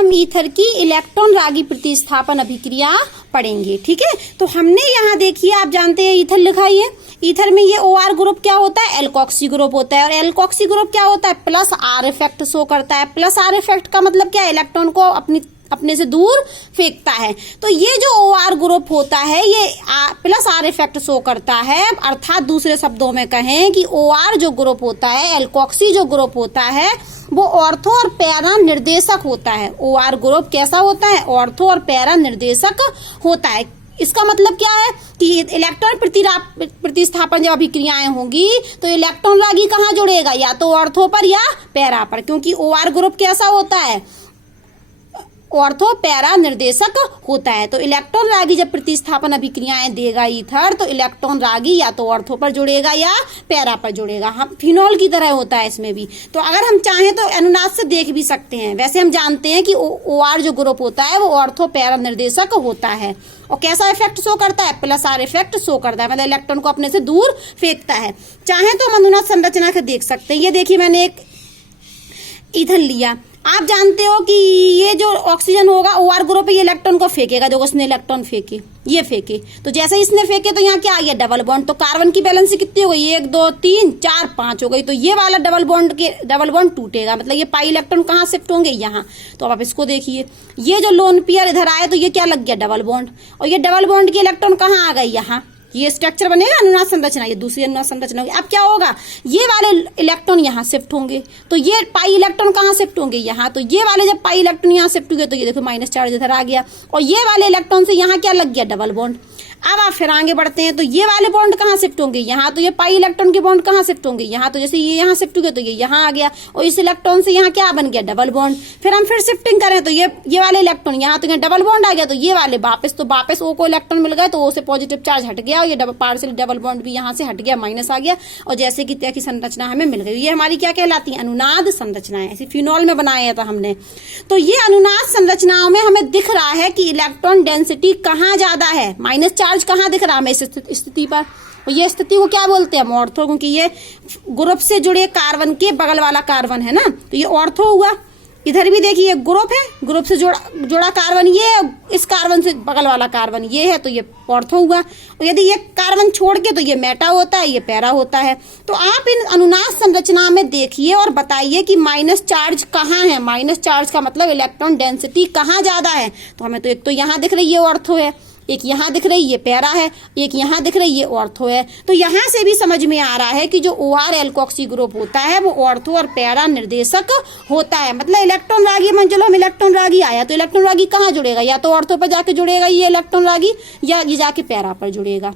हम ईथर की इलेक्ट्रॉन रागी प्रतिस्थापन अभिक्रिया पढ़ेंगे। ठीक है, तो हमने यहाँ देखिए, आप जानते हैं ईथर लिखा ही है। ईथर में ये OR ग्रुप क्या होता है, एल्कोक्सी ग्रुप होता है, और एल्कोक्सी ग्रुप क्या होता है, प्लस R इफेक्ट शो करता है। प्लस R इफेक्ट का मतलब क्या है, इलेक्ट्रॉन को अपने से दूर फेंकता है। तो ये जो OR ग्रुप होता है ये प्लस R इफेक्ट शो करता है। अर्थात दूसरे शब्दों में कहें कि OR जो ग्रुप होता है, एल्कोक्सी जो ग्रुप होता है, वो ऑर्थो और पैरा निर्देशक होता है। OR ग्रुप कैसा होता है, ऑर्थो और पैरा निर्देशक होता है। इसका मतलब क्या है कि इलेक्ट्रॉन प्रतिस्थापन जब अभिक्रियाएं होंगी तो इलेक्ट्रॉन रागी कहाँ जुड़ेगा, या तो ऑर्थो पर या पैरा पर, क्योंकि OR ग्रुप कैसा होता है, ऑर्थो पैरा निर्देशक होता है। तो इलेक्ट्रॉन रागी जब प्रतिस्थापन अभिक्रियाएं देगा ईथर, तो इलेक्ट्रॉन रागी या तो ऑर्थो पर जुड़ेगा या पैरा पर जुड़ेगा। हम फिनॉल की तरह होता है इसमें भी। तो अगर हम चाहें तो अनुनाद से देख भी सकते हैं। वैसे हम जानते हैं कि OR जो ग्रुप होता है वो ऑर्थो पैरा निर्देशक होता है। और कैसा इफेक्ट शो करता है, प्लस R इफेक्ट शो करता है, मतलब इलेक्ट्रॉन को अपने से दूर फेंकता है। चाहे तो हम अनुनाद संरचना के देख सकते हैं। ये देखिए, मैंने एक ईथर लिया। आप जानते हो कि ये जो ऑक्सीजन होगा OR ग्रुप पे, ये इलेक्ट्रॉन को फेंकेगा। जो उसने इलेक्ट्रॉन फेंके, ये फेंके, तो जैसे इसने फेंके तो यहाँ क्या आ गया, डबल बॉन्ड। तो कार्बन की बैलेंस कितनी हो गई, 1 2 3 4 5 हो गई। तो ये वाला डबल बॉन्ड टूटेगा, मतलब ये पाई इलेक्ट्रॉन कहाँ शिफ्ट होंगे, यहाँ। तो अब आप इसको देखिए, ये जो लोन पेयर इधर आए तो ये क्या लग गया, डबल बॉन्ड। और ये डबल बॉन्ड की इलेक्ट्रॉन कहाँ आ गई, यहाँ। ये स्ट्रक्चर बनेगा अनुनाद संरचना, ये दूसरी अनुनाद संरचना होगी। अब क्या होगा, ये वाले इलेक्ट्रॉन यहाँ शिफ्ट होंगे, तो ये पाई इलेक्ट्रॉन कहाँ शिफ्ट होंगे, यहाँ। तो ये वाले जब पाई इलेक्ट्रॉन यहाँ शिफ्ट हुए तो ये देखो माइनस चार्ज इधर आ गया, और ये वाले इलेक्ट्रॉन से यहाँ क्या लग गया, डबल बॉन्ड। अब आप फिर आगे बढ़ते हैं, तो ये वाले बॉन्ड कहाँ शिफ्ट होंगे, यहाँ। तो ये पाई इलेक्ट्रॉन के बॉन्ड कहाँ शिफ्ट होंगे, यहाँ। तो जैसे ये यहाँ शिफ्ट हुए तो ये यहाँ आ गया, और इस इलेक्ट्रॉन से यहाँ क्या बन गया, डबल बॉन्ड। फिर हम फिर शिफ्टिंग करें तो ये वाले इलेक्ट्रॉन यहाँ, तो यहाँ डबल बॉन्ड आ गया, तो ये वाले वापस, तो वापस O को इलेक्ट्रॉन मिल गया, तो O से पॉजिटिव चार्ज हट गया, और ये पार्शियल डबल बॉन्ड भी यहाँ से हट गया, माइनस आ गया, और जैसे कि तय की संरचना हमें मिल गई। ये हमारी क्या कहलाती है, अनुनाद संरचनाएं। ऐसी फिनॉल में बनाया था हमने। तो ये अनुनाद संरचनाओं में हमें दिख रहा है कि इलेक्ट्रॉन डेंसिटी कहाँ ज्यादा है, माइनस चार्ज कहाँ दिख रहा है इस स्थिति पर। और ये स्थिति को क्या बोलते हैं, ऑर्थो, क्योंकि ये ग्रुप से जुड़े कार्बन के बगल वाला कार्बन है ना, तो ये ऑर्थो हुआ। इधर भी देखिए ग्रुप है, ग्रुप से जोड़ा कार्बन ये, इस कार्बन से बगल वाला कार्बन ये है, तो ये ऑर्थो हुआ। और यदि ये कार्बन छोड़ के तो ये मेटा होता है, ये पैरा होता है। तो आप इन अनुनाद संरचना में देखिए और बताइए कि माइनस चार्ज कहाँ है। माइनस चार्ज का मतलब इलेक्ट्रॉन डेंसिटी कहाँ ज्यादा है। तो हमें तो एक तो यहाँ दिख रही है ऑर्थो है, एक यहाँ दिख रही है पैरा है, एक यहाँ दिख रही है ऑर्थो है। तो यहाँ से भी समझ में आ रहा है कि जो OR एल्कोक्सी ग्रुप होता है वो ऑर्थो और पैरा निर्देशक होता है। मतलब इलेक्ट्रॉन रागी, मान चलो हम इलेक्ट्रॉन रागी आया, तो इलेक्ट्रॉन रागी कहाँ जुड़ेगा, या तो ऑर्थो पर जाके जुड़ेगा ये इलेक्ट्रॉन रागी, या ये जाके पैरा पर जुड़ेगा।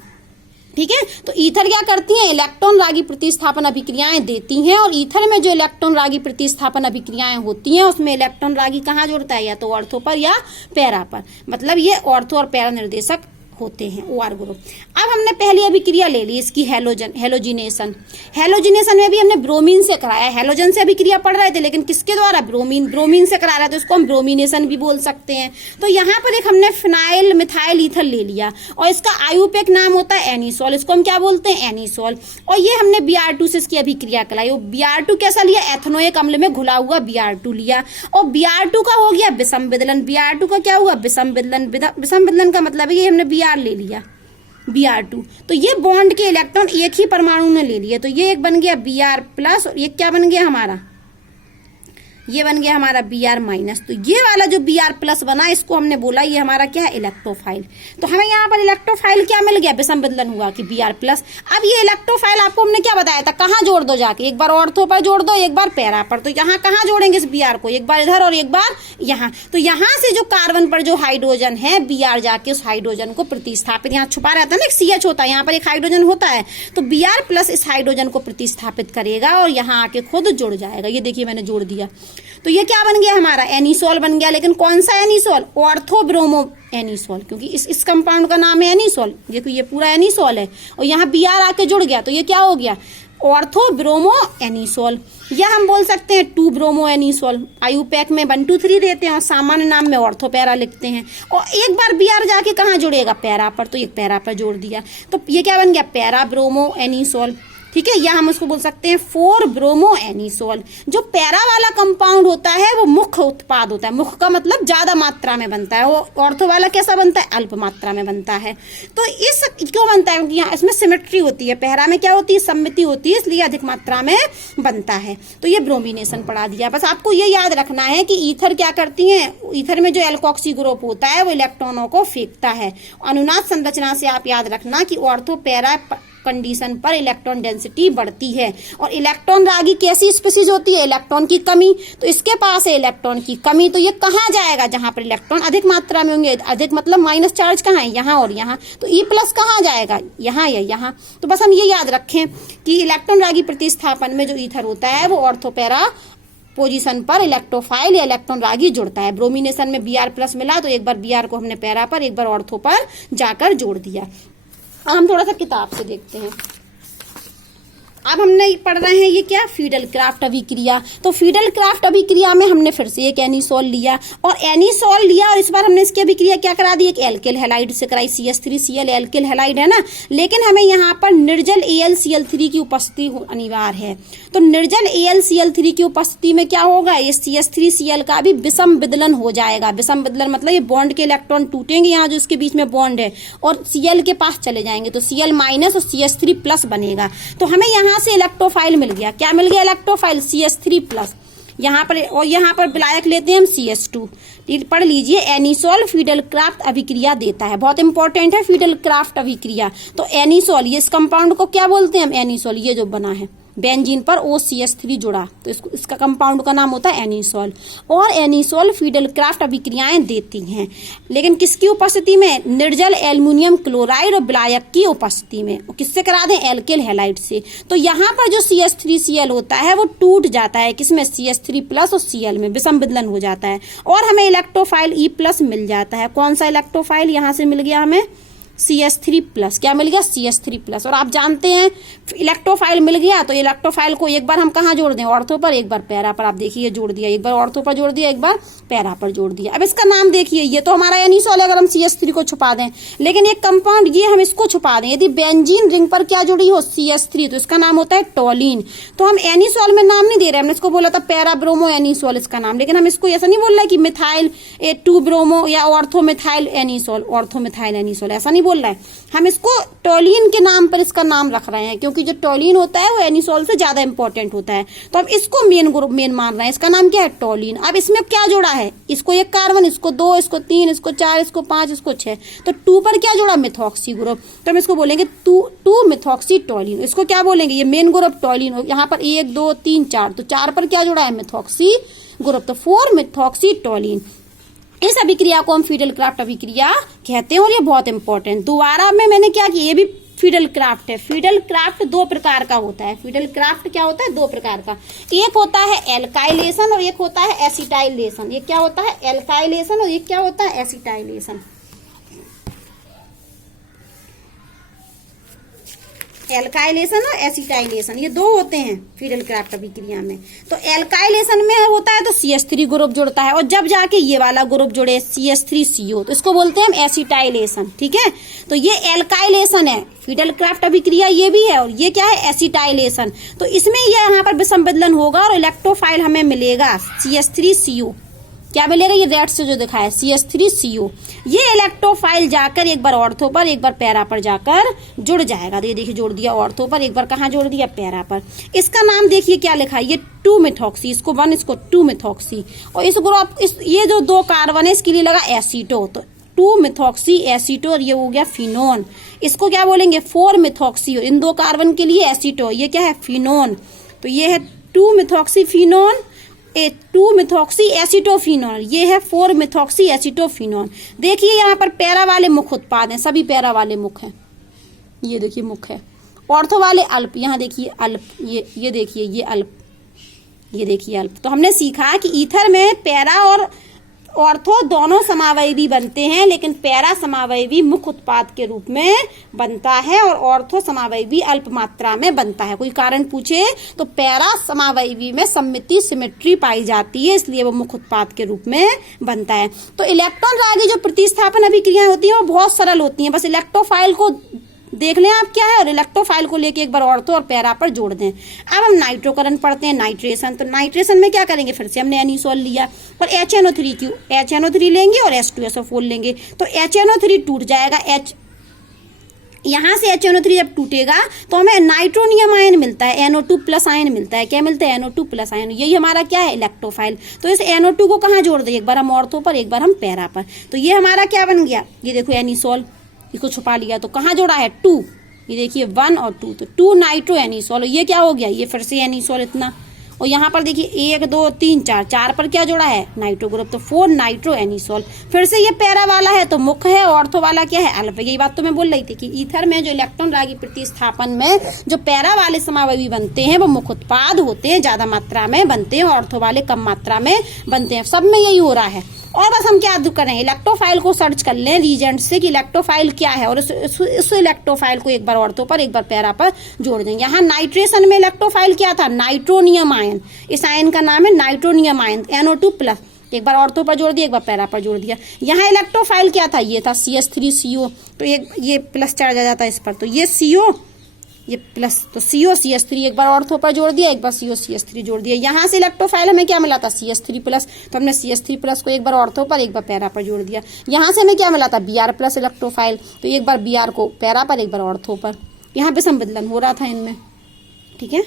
ठीक है, तो ईथर क्या करती है, इलेक्ट्रॉन रागी प्रतिस्थापन अभिक्रियाएं देती हैं। और ईथर में जो इलेक्ट्रॉन रागी प्रतिस्थापन अभिक्रियाएं होती हैं उसमें इलेक्ट्रॉन रागी कहाँ जुड़ता है, या तो ऑर्थो पर या पैरा पर। मतलब ये ऑर्थो और पैरा निर्देशक होते हैं OR ग्रुप। अब हमने पहली अभिक्रिया ले ली इसकी हेलोजिनेशन। हेलोजिनेशन में भी हमने ब्रोमीन से कराया, हेलोजन से अभिक्रिया पढ़ रहे थे, लेकिन किसके द्वारा, ब्रोमीन से करा रहे थे, उसको हम ब्रोमिनेशन भी बोल सकते हैं। तो यहाँ पर एक हमने फिनाइल मिथाइल ईथर ले लिया, और इसका आयुपेक नाम होता है एनीसोल, इसको हम क्या बोलते हैं, एनीसोल। और ये हमने Br2 से इसकी अभिक्रिया कराई। Br2 कैसा लिया, एथनोइक अम्ल में घुला हुआ Br2 लिया, और Br2 का हो गया विषम विदलन। Br2 का क्या हुआ, विषम विदलन। विषम विदलन का मतलब है ये हमने Br ले लिया, Br2। तो ये बॉन्ड के इलेक्ट्रॉन एक ही परमाणु ने ले लिए, तो ये एक बन गया Br+, और ये क्या बन गया हमारा, ये बन गया हमारा Br-। तो ये वाला जो Br+ बना, इसको हमने बोला ये हमारा क्या है, इलेक्ट्रोफाइल। तो हमें यहाँ पर इलेक्ट्रोफाइल क्या मिल गया, विषम विदलन हुआ कि Br+। अब ये इलेक्ट्रोफाइल आपको हमने क्या बताया था, कहाँ जोड़ दो जाके, एक बार ऑर्थो पर जोड़ दो, एक बार पैरा पर। तो यहाँ कहाँ जोड़ेंगे इस Br को, एक बार इधर और एक बार यहाँ। तो यहाँ से जो कार्बन पर जो हाइड्रोजन है, Br जाके उस हाइड्रोजन को प्रतिस्थापित, यहाँ छुपा रहता है ना, एक CH होता है, यहाँ पर एक हाइड्रोजन होता है, तो Br+ इस हाइड्रोजन को प्रतिस्थापित करेगा और यहाँ आके खुद जुड़ जाएगा। ये देखिए मैंने जोड़ दिया, तो ये क्या बन गया हमारा, एनीसोल बन गया। लेकिन कौन सा एनीसोल, ऑर्थो ब्रोमो एनीसोल, क्योंकि इस कंपाउंड का नाम है एनीसोल। देखो ये पूरा एनीसोल है, और यहाँ Br आके जुड़ गया, तो ये क्या हो गया, ऑर्थो ब्रोमो एनीसोल। या हम बोल सकते हैं 2 ब्रोमो एनीसोल। आयुपैक में 1 2 3 देते हैं और सामान्य नाम में ऑर्थो पैरा लिखते हैं। और एक बार Br जाके कहाँ जुड़ेगा, पैरा पर, तो ये पैरा पर जोड़ दिया, तो ये क्या बन गया, पैरा ब्रोमो एनीसोल। ठीक है, या हम उसको बोल सकते हैं 4 ब्रोमो एनिसोल। जो पैरा वाला कंपाउंड होता है वो मुख्य उत्पाद होता है, मुख्य का मतलब ज्यादा मात्रा में बनता है, वो ऑर्थो वाला कैसा बनता है, अल्प मात्रा में बनता है। तो इस क्यों बनता है, क्योंकि यहाँ इसमें सिमेट्री होती है, पैरा में क्या होती है, सममिति होती है, इसलिए अधिक मात्रा में बनता है। तो ये ब्रोमिनेशन पढ़ा दिया। बस आपको ये याद रखना है कि ईथर क्या करती है, ईथर में जो एल्कोक्सी ग्रुप होता है वो इलेक्ट्रॉनों को फेंकता है। अनुनाद संरचना से आप याद रखना कि ऑर्थो पैरा कंडीशन पर इलेक्ट्रॉन डेंसिटी बढ़ती है। और इलेक्ट्रॉन रागी कैसी स्पीसीज होती है, इलेक्ट्रॉन की कमी, तो इसके पास है इलेक्ट्रॉन की कमी, तो ये कहाँ जाएगा, जहां पर इलेक्ट्रॉन अधिक मात्रा में होंगे। अधिक मतलब माइनस चार्ज कहाँ है, यहाँ और यहाँ, तो ई प्लस कहाँ जाएगा, यहाँ या यहाँ। तो बस हम ये याद रखें कि इलेक्ट्रॉन रागी प्रतिस्थापन में जो ईथर होता है वो ऑर्थोपैरा पोजीशन पर इलेक्ट्रोफाइल या इलेक्ट्रॉन रागी जुड़ता है। ब्रोमिनेशन में Br+ मिला तो एक बार Br को हमने पैरा पर, एक बार ऑर्थो पर जाकर जोड़ दिया। हम थोड़ा सा किताब से देखते हैं। अब हमने पढ़ रहे हैं ये क्या, फीडल क्राफ्ट अभिक्रिया। तो फीडल क्राफ्ट अभिक्रिया में हमने फिर से एक एनिसोल लिया और एनिसोल लिया और इस बार हमने इसकी अभिक्रिया क्या करा दी, एक एल्किल हैलाइड से कराई, CH3Cl एल्किल हैलाइड है ना। लेकिन हमें यहाँ पर निर्जल AlCl3 की उपस्थिति अनिवार्य है। तो निर्जल AlCl3 की उपस्थिति में क्या होगा, ये CH3Cl का भी विषम विदलन हो जाएगा। विषम विदलन मतलब ये बॉन्ड के इलेक्ट्रॉन टूटेंगे, यहाँ जो इसके बीच में बॉन्ड है, और Cl के पास चले जाएंगे, तो Cl- और CH3+ बनेगा। तो हमें यहाँ से इलेक्ट्रोफाइल मिल गया, क्या मिल गया, इलेक्ट्रोफाइल CH3+। यहाँ पर और यहाँ पर विलायक लेते हैं हम CH2। पढ़ लीजिए, एनिसोल फीडल क्राफ्ट अभिक्रिया देता है, बहुत इंपॉर्टेंट है फीडल क्राफ्ट अभिक्रिया। तो एनिसोल, ये इस कंपाउंड को क्या बोलते हैं हम, एनिसोल, ये जो बना है बेंजीन पर OCH3 जुड़ा, तो इसका कंपाउंड का नाम होता है एनिसोल। और एनिसोल फीडल क्राफ्ट अभिक्रियाएं देती हैं, लेकिन किसकी उपस्थिति में, निर्जल एल्युमिनियम क्लोराइड और विलायक की उपस्थिति में। और किससे करा दें, एल्किल हैलाइड से। तो यहाँ पर जो CH3Cl होता है वो टूट जाता है, किसमें, CH3+ और Cl में विषम विदलन हो जाता है और हमें इलेक्ट्रोफाइल E+ मिल जाता है। कौन सा इलेक्ट्रोफाइल, यहाँ से मिल गया हमें CH3+, क्या मिल गया, CH3+। और आप जानते हैं इलेक्ट्रोफाइल मिल गया तो इलेक्ट्रोफाइल को एक बार हम कहाँ जोड़ दें, ऑर्थो पर, एक बार पैरा पर। आप देखिए जोड़ दिया, एक बार ऑर्थो पर जोड़ दिया, एक बार पैरा पर जोड़ दिया। अब इसका नाम देखिए, ये तो हमारा एनिसोल है, अगर हम CH3 को छुपा दें, लेकिन एक कंपाउंड ये हम इसको छुपा दें, यदि बेंजीन रिंग पर क्या जुड़ी हो, CH3, तो इसका नाम होता है टोलिन। तो हम एनिसोल में नाम नहीं दे रहे, हमने इसको बोला था पैरा ब्रोमो एनिसोल इसका नाम, लेकिन हम इसको ऐसा नहीं बोल रहे कि मिथाइल 2 ब्रोमो या ortho methyl anisole, ortho methyl anisole, ऐसा नहीं बोल रहा है। हम इसको टोलिन के नाम पर इसका नाम रख रहे हैं, क्योंकि जो टोलिन होता है वो एनिसोल से ज्यादा इंपॉर्टेंट होता है, तो हम इसको मेन ग्रुप मेन मान रहे हैं। इसका नाम क्या है, टोलिन। अब इसमें क्या जोड़ा है, इसको एक कार्बन, इसको 2, इसको 3, इसको 4, इसको 5, इसको 6, तो 2 पर क्या जोड़ा, मिथॉक्सी ग्रुप, तो हम इसको बोलेंगे 2 मिथॉक्सी टोलिन। इसको क्या बोलेंगे, ये मेन ग्रुप टोलिन। यहाँ पर 1 2 3 4, तो 4 पर क्या जोड़ा है, मिथॉक्सी ग्रुप, तो 4 मिथॉक्सी टोलिन। इस अभिक्रिया को हम फीडल क्राफ्ट अभिक्रिया कहते हैं और ये बहुत इंपॉर्टेंट। दोबारा में मैंने क्या किया, ये भी फीडल क्राफ्ट है। फीडल क्राफ्ट 2 प्रकार का होता है। फीडल क्राफ्ट क्या होता है, 2 प्रकार का, एक होता है एल्काइलेशन और एक होता है एसिटाइलेशन। ये क्या होता है, एल्काइलेशन, और ये क्या होता है, एसिटाइलेशन। एल्काइलेशन और एसिटाइलेशन, ये 2 होते हैं फीडल क्राफ्ट अभिक्रिया में। तो एल्काइलेशन में होता है तो CH3 ग्रुप जुड़ता है, और जब जाके ये वाला ग्रुप जुड़े CH3CO, तो इसको बोलते हैं हम एसिटाइलेशन। ठीक है, तो ये एल्काइलेशन है, फीडल क्राफ्ट अभिक्रिया ये भी है, और ये क्या है, एसिटाइलेशन। तो इसमें ये यहाँ पर विषम विदलन होगा और इलेक्ट्रोफाइल हमें मिलेगा CH3CO। क्या मिलेगा, ये रेड से जो दिखा है CH3CO। ये इलेक्ट्रोफाइल जाकर एक बार ऑर्थो पर, एक बार पैरा पर जाकर जुड़ जाएगा। तो ये देखिए जोड़ दिया ऑर्थो पर, एक बार कहाँ जोड़ दिया, पैरा पर। इसका नाम देखिए क्या लिखा है, ये 2 मिथॉक्सी, इसको 1, इसको 2 मिथॉक्सी, और इस ग्रुप ये जो 2 कार्बन है इसके लिए लगा एसीटो, तो 2 मिथॉक्सी एसीटो, और ये हो गया फिनोन। इसको क्या बोलेंगे, 4 मिथॉक्सी, इन 2 कार्बन के लिए एसीटो, ये क्या है, फिनोन। तो ये है 2 मिथॉक्सी फिनोन, 2 मिथॉक्सी एसिटोफिनोन, ये है 4 मिथॉक्सी एसिटोफिनोन। देखिए यहाँ पर पैरा वाले मुख्य उत्पाद हैं, सभी पैरा वाले मुख्य हैं, ये देखिए मुख्य है। ऑर्थो वाले अल्प, यहाँ देखिए अल्प, ये देखिए ये अल्प, ये देखिए अल्प। तो हमने सीखा कि ईथर में पैरा और ऑर्थो दोनों समावयवी बनते हैं, लेकिन पैरा समावयवी मुख्य उत्पाद के रूप में बनता है और ऑर्थो समावयवी अल्प मात्रा में बनता है। कोई कारण पूछे तो पैरा समावयवी में सममिति सिमेट्री पाई जाती है, इसलिए वो मुख्य उत्पाद के रूप में बनता है। तो इलेक्ट्रॉन रागी जो प्रतिस्थापन अभिक्रियाएं होती हैं वो बहुत सरल होती हैं, बस इलेक्ट्रोफाइल को देख लें आप क्या है, और इलेक्ट्रोफाइल को लेके एक बार ऑर्थो और पैरा पर जोड़ दें। अब हम नाइट्रोकरण पढ़ते हैं, नाइट्रेशन। तो नाइट्रेशन में क्या करेंगे, फिर से हमने एनिसोल लिया और HNO3 क्यों, HNO3 लेंगे और H2SO4 लेंगे, तो HNO3 टूट जाएगा, यहाँ से HNO3 जब टूटेगा तो हमें नाइट्रोनियम आयन मिलता है, NO2 प्लस आयन मिलता है। क्या मिलता है, NO2 प्लस आयन। यही हमारा क्या है, इलेक्ट्रोफाइल। तो इस NO2 को कहाँ जोड़ दें, एक बार हम ऑर्थो पर, एक बार हम पैरा पर। तो ये हमारा क्या बन गया, ये देखो एनिसोल, इसको छुपा लिया तो कहाँ जोड़ा है, 2। ये देखिए 1 और 2, तो 2 नाइट्रो एनिसोल। ये क्या हो गया, ये फिर से एनिसोल इतना, और यहाँ पर देखिए 1 2 3 4 पर क्या जोड़ा है, नाइट्रो ग्रुप, तो 4 नाइट्रो एनिसोल। फिर से ये पैरा वाला है तो मुख्य है, ऑर्थो वाला क्या है, अल्फा। यही बात तो मैं बोल रही थी कि ईथर में जो इलेक्ट्रॉन रागी प्रतिस्थापन में जो पैरा वाले समावयवी बनते हैं वो मुख्य उत्पाद होते हैं, ज्यादा मात्रा में बनते हैं, ऑर्थो वाले कम मात्रा में बनते हैं। सब में यही हो रहा है। और बस हम क्या करें, इलेक्ट्रोफाइल को सर्च कर लें रीजेंट से कि इलेक्ट्रोफाइल क्या है, और उस इलेक्ट्रोफाइल को एक बार ऑर्थो पर, एक बार पैरा पर जोड़ दें। यहाँ नाइट्रेशन में इलेक्ट्रोफाइल क्या था, नाइट्रोनियम आयन। इस आयन का नाम है नाइट्रोनियम आयन, NO2 प्लस। एक बार ऑर्थो पर जोड़ दिया, एक बार पैरा पर जोड़ दिया। यहाँ इलेक्ट्रोफाइल क्या था, ये था CH3CO, तो ये प्लस चार्ज आ जाता है इस पर, तो ये CO, ये प्लस, तो COCH3 एक बार ऑर्थो पर जोड़ दिया, एक बार COCH3 जोड़ दिया। यहाँ से इलेक्ट्रोफाइल हमें क्या मिला था, CH3 प्लस, तो हमने CH3 प्लस को एक बार ऑर्थो पर, एक बार पैरा पर जोड़ दिया। यहाँ से हमें क्या मिला था, Br प्लस इलेक्ट्रोफाइल, तो एक बार Br को पैरा पर, एक बार ऑर्थो पर। यहाँ पे संबंधन हो रहा था इनमें, ठीक है।